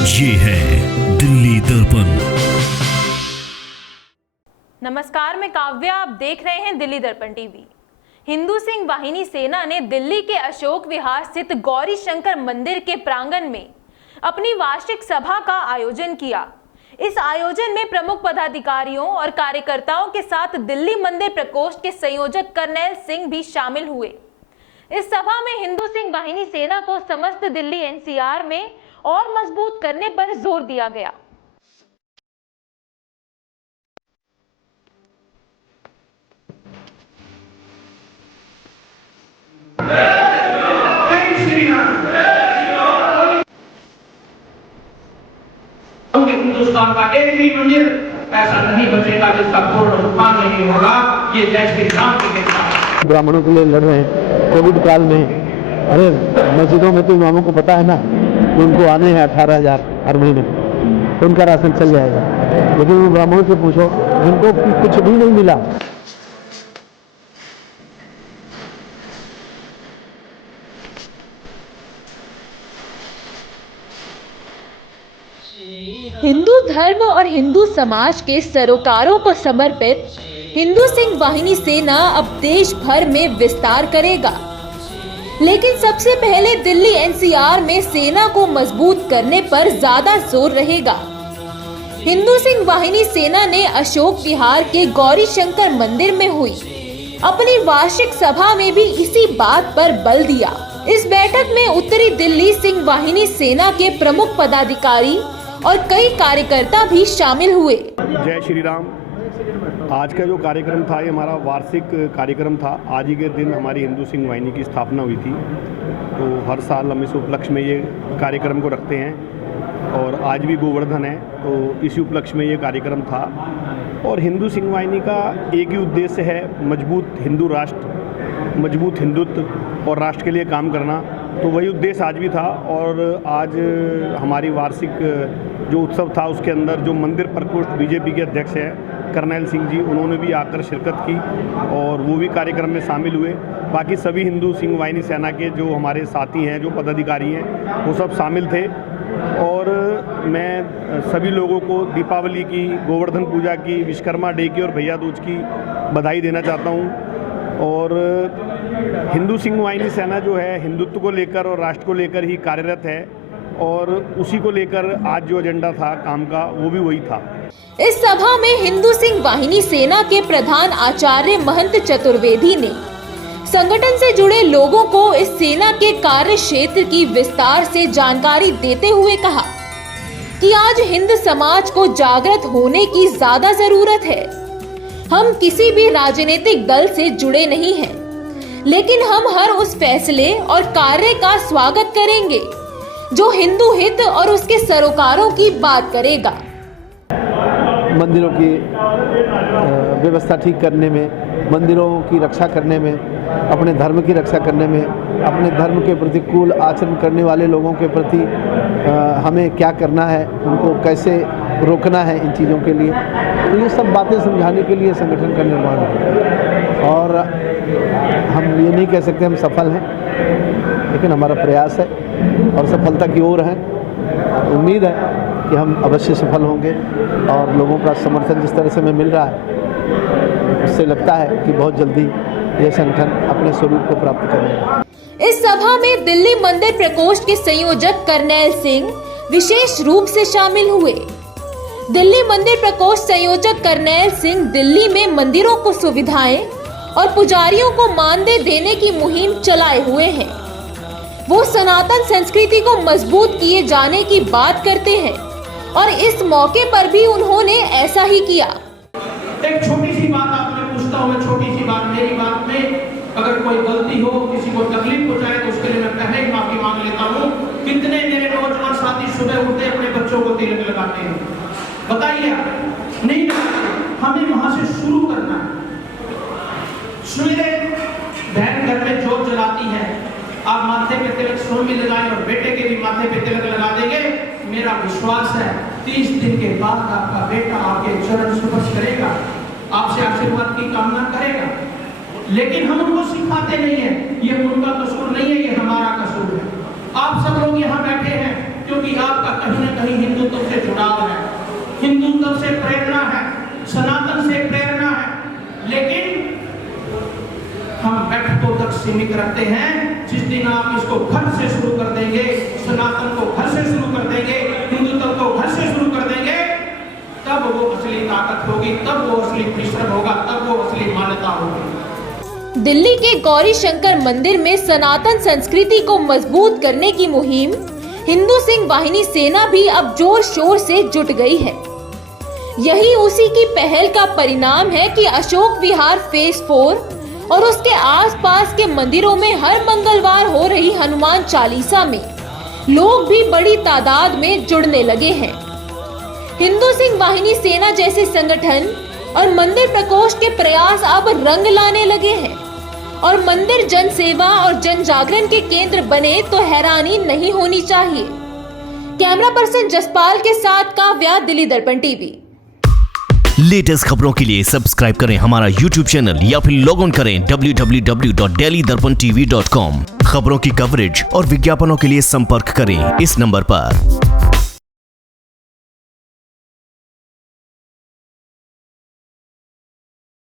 ये है दिल्ली दर्पण। नमस्कार, मैं काव्या, आप देख रहे हैं दिल्ली दर्पण टीवी। हिंदू सिंह वाहिनी सेना ने दिल्ली के अशोक विहार स्थित गौरी शंकर मंदिर के प्रांगण में अपनी वार्षिक सभा का आयोजन किया। इस आयोजन में प्रमुख पदाधिकारियों और कार्यकर्ताओं के साथ दिल्ली मंदिर प्रकोष्ठ के संयोजक कर्नैल सिंह भी शामिल हुए। इस सभा में हिंदू सिंह वाहिनी सेना को समस्त दिल्ली एनसीआर में और मजबूत करने पर जोर दिया गया। हिंदुस्तान का एक भी मंदिर ऐसा नहीं बचेगा जिसका पूर्ण उत्थान नहीं होगा। ये जय श्री राम की कृपा। ब्राह्मणों के लिए लड़ रहे हैं कोविड काल में। अरे मस्जिदों में तो इमामों को पता है ना कि उनको आने हैं 18,000 हर महीने, तो उनका राशन चल जाएगा। लेकिन वो ब्राह्मणों से पूछो जिनको कुछ भी नहीं मिला। हिंदू धर्म और हिंदू समाज के सरोकारों को समर्पित हिंदू सिंह वाहिनी सेना अब देश भर में विस्तार करेगा। लेकिन सबसे पहले दिल्ली एनसीआर में सेना को मजबूत करने पर ज्यादा जोर रहेगा। हिंदू सिंह वाहिनी सेना ने अशोक विहार के गौरी शंकर मंदिर में हुई अपनी वार्षिक सभा में भी इसी बात पर बल दिया। इस बैठक में उत्तरी दिल्ली सिंह वाहिनी सेना के प्रमुख पदाधिकारी और कई कार्यकर्ता भी शामिल हुए। जय श्री राम। आज का जो कार्यक्रम था ये हमारा वार्षिक कार्यक्रम था। आज ही के दिन हमारी हिंदू सिंह वाहिनी की स्थापना हुई थी, तो हर साल हम इस उपलक्ष्य में ये कार्यक्रम को रखते हैं और आज भी गोवर्धन है, तो इसी उपलक्ष्य में ये कार्यक्रम था। और हिंदू सिंह वाहिनी का एक ही उद्देश्य है, मजबूत हिंदू राष्ट्र, मजबूत हिंदुत्व और राष्ट्र के लिए काम करना। तो वही उद्देश्य आज भी था। और आज हमारी वार्षिक जो उत्सव था उसके अंदर जो मंदिर प्रकोष्ठ बीजेपी के अध्यक्ष हैं कर्नैल सिंह जी, उन्होंने भी आकर शिरकत की और वो भी कार्यक्रम में शामिल हुए। बाकी सभी हिंदू सिंह वाहिनी सेना के जो हमारे साथी हैं, जो पदाधिकारी हैं, वो सब शामिल थे। और मैं सभी लोगों को दीपावली की, गोवर्धन पूजा की, विश्वकर्मा डे की और भैया दूज की बधाई देना चाहता हूँ। और हिंदू सिंह वाहिनी सेना जो है हिंदुत्व को लेकर और राष्ट्र को लेकर ही कार्यरत है और उसी को लेकर आज जो एजेंडा था काम का वो भी वही था। इस सभा में हिंदू सिंह वाहिनी सेना के प्रधान आचार्य महंत चतुर्वेदी ने संगठन से जुड़े लोगों को इस सेना के कार्य क्षेत्र की विस्तार से जानकारी देते हुए कहा कि आज हिंद समाज को जागृत होने की ज्यादा जरूरत है। हम किसी भी राजनीतिक दल से जुड़े नहीं हैं, लेकिन हम हर उस फैसले और कार्य का स्वागत करेंगे जो हिंदू हित और उसके सरोकारों की बात करेगा। मंदिरों की व्यवस्था ठीक करने में, मंदिरों की रक्षा करने में, अपने धर्म की रक्षा करने में, अपने धर्म के प्रतिकूल आचरण करने वाले लोगों के प्रति हमें क्या करना है, उनको कैसे रोकना है इन चीज़ों के लिए। तो ये सब बातें समझाने के लिए संगठन का निर्माण है। और हम ये नहीं कह सकते हम सफल हैं, लेकिन हमारा प्रयास है और सफलता की ओर है। उम्मीद है कि हम अवश्य सफल होंगे और लोगों का समर्थन जिस तरह से हमें मिल रहा है उससे लगता है कि बहुत जल्दी यह संगठन अपने स्वरूप को प्राप्त करेगा। इस सभा में दिल्ली मंदिर प्रकोष्ठ के संयोजक कर्नैल सिंह विशेष रूप से शामिल हुए। दिल्ली मंदिर प्रकोष्ठ संयोजक कर्नैल सिंह दिल्ली में मंदिरों को सुविधाएं और पुजारियों को मानदेय देने की मुहिम चलाए हुए हैं। वो सनातन संस्कृति को मजबूत किए जाने की बात करते हैं और इस मौके पर भी उन्होंने ऐसा ही किया। एक छोटी सी बात आपने पूछता हूँ, मैं छोटी सी बात, मेरी बात में अगर कोई गलती हो, किसी को तकलीफ पहुंचाए तो उसके लिए मैं पहले ही माफी मांग लेता हूँ। कितने मेरे नौजवान साथी सुबह उठते अपने बच्चों को तिलक लगाते हैं, बताइए? नहीं, हमें वहां से शुरू करना है। सुनिए, बहन घर में जोत जलाती है, आप माथे पे तिलक स्वयं भी लगाएं और बेटे के भी माथे पे तिलक लगा देंगे। मेरा विश्वास है 30 दिन के बाद आपका बेटा आपके चरण स्पर्श करेगा, आपसे आशीर्वाद की कामना करेगा। लेकिन हम उनको सिखाते नहीं है, ये उनका कसूर नहीं है, ये हमारा कसूर है। आप सब लोग यहाँ बैठे हैं क्योंकि आपका कहीं न कहीं हिंदुत्व से जुड़ाव है, हिंदुत्व से प्रेरणा है, सनातन से प्रेरणा है। लेकिन हम बैठकों तक सीमित रखते हैं। जिस दिन आप इसको घर से शुरू कर देंगे, सनातन को घर से शुरू कर देंगे, हिंदुत्व को घर से शुरू कर देंगे, तब वो असली ताकत होगी, तब वो असली परिश्रम होगा, तब वो असली मान्यता होगी। दिल्ली के गौरी शंकर मंदिर में सनातन संस्कृति को मजबूत करने की मुहिम हिंदू सिंह वाहिनी सेना भी अब जोर शोर से जुट गई है। यही उसी की पहल का परिणाम है कि अशोक विहार फेज 4 और उसके आसपास के मंदिरों में हर मंगलवार हो रही हनुमान चालीसा में लोग भी बड़ी तादाद में जुड़ने लगे हैं। हिंदू सिंह वाहिनी सेना जैसे संगठन और मंदिर प्रकोष्ठ के प्रयास अब रंग लाने लगे हैं और मंदिर जन सेवा और जन जागरण के केंद्र बने तो हैरानी नहीं होनी चाहिए। कैमरा पर्सन जसपाल के साथ काव्या, दिल्ली दर्पण टीवी। लेटेस्ट खबरों के लिए सब्सक्राइब करें हमारा YouTube चैनल या फिर लॉग ऑन करें www.delhidarpantv.com। खबरों की कवरेज और विज्ञापनों के लिए संपर्क करें इस नंबर पर।